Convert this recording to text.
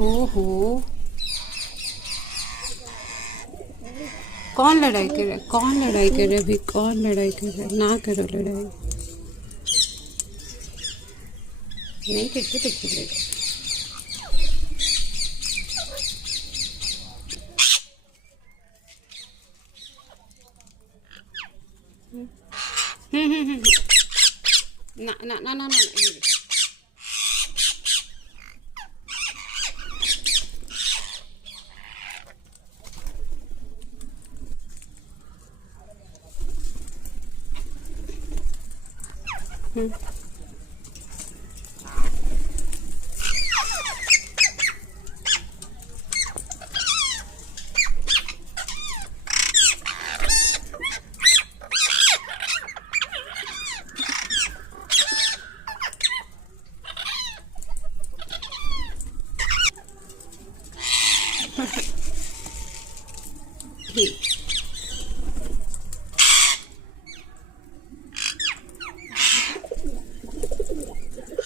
ओहो, कौन लड़ाई कर रहा है? कौन लड़ाई कर रहा है? अभी कौन लड़ाई कर रहा है? ना करो लड़ाई। नहीं करते तो चलेगा। ना ना ना ना ना, ये देख। ठीक।